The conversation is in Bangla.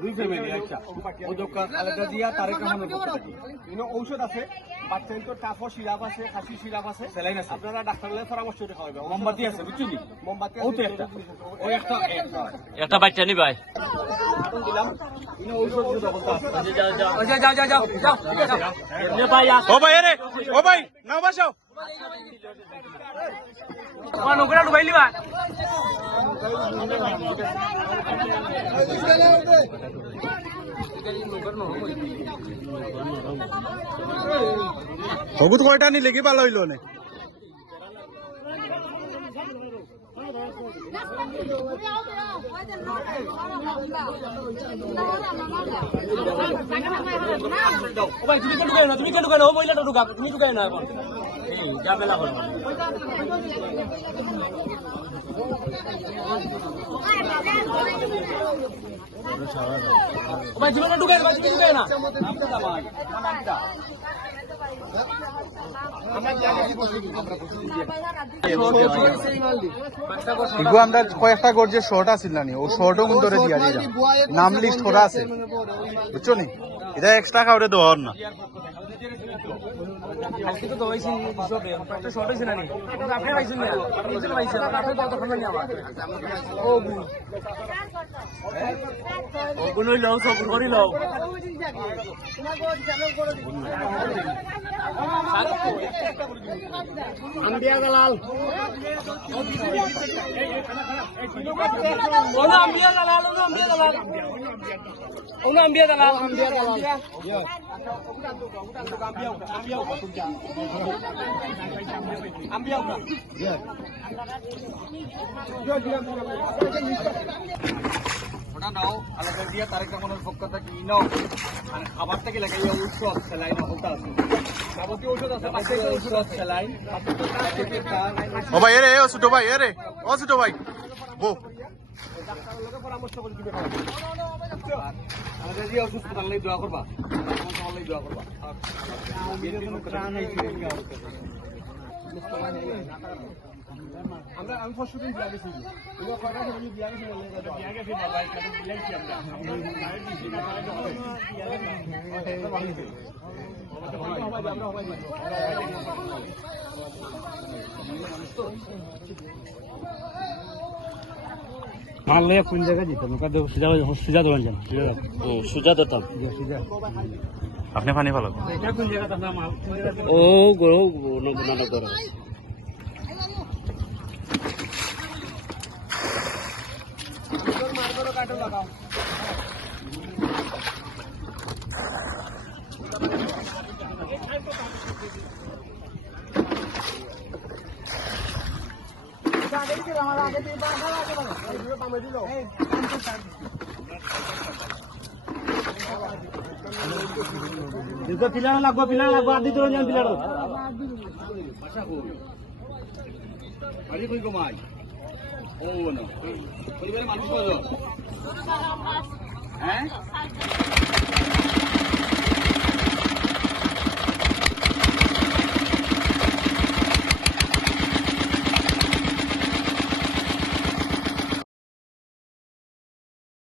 দুই ফ্যামিলি আচ্ছা আলাদা দিয়া তারেক রহমানের ঔষধ আছে বাচ্চাদের টাফো সিরাপ আছে খাসি সিরাপ আছে স্যালাইন আছে আপনারা ডাক্তারের পরামর্শ করে খাওয়াবেন মোমবাতি আছে বুঝছেন মোমবাতি ওতে একটা ওই একটা বাচ্চা নি ভাই দিলাম ইনো ঔষধ দিয়ে বলতা আছে যাও যাও যাও যাও যাও নে ভাই ও ভাই আরে ও ভাই নাও বসাও কোন ওগরা ডুবাইলি ভাই সবুজ কয়টা নিলে কি ভালো হইলো না তুমি কেন ঢুকাই না ও মহিলাটা ঢুকা তুমি ঢুকাই না এখন ঝামেলা করো ভাই জীবনে ঢুকাই না ঢুকাই না আমরা কয়েকটা গড় যে শর্ট আছিল না ও শর্টও কিন্তু দিয়া দিলাম নাম লিস্ট করা আছে বুঝছো নি এটা এক্সট্রা খাওয়ারে দেওয়ার না আজকে তো দইছি সবে একটা শর্ট হইছে না নি আপনি পাইছেন না আপনি পাইছেন আপনি কত খাবেন না আবার ও গুণ লও সব করি লও আম্বিয়া দালাল ওনা আম্বিয়া দালাল ওনা আম্বিয়া দালাল ওনা আম্বিয়া দালাল আম্বিয়া দালাল নাও আলাদা দিয়া তারেক রহমানের পক্ষ থেকে নাও আর খাবার থেকে লাগাইয়া ঔষধ স্যালাইন ওটা আছে যাবতীয় ঔষধ আছে পাশে ঔষধ স্যালাইন ও ভাই এরে ও ছোট ভাই এরে ও ছোট ভাই বো ডাক্তারের লগে পরামর্শ করে দিবে আলাদা দিয়া ওষুধ খাওয়ার লাগি দোয়া করবা খাওয়ার লাগি দোয়া করবা আমরা আমি ফসল দিয়া গেছি এটা কয়টা তুমি দিয়া গেছি দিয়া গেছি না ভাই কাছে দিয়া গেছি মারলে কোন জায়গায় দিতাম সুজা দোকান যান ও সুজা দিতাম আপনি পানি ভালো কোন জায়গাতে আমরা মাল ও গো নাটক করা কাটো লাগাও পিলানো লাগবো আদি তো জান পিলানো বাড়ি কই কমাই ও না পরিবারের মানুষ কত হ্যাঁ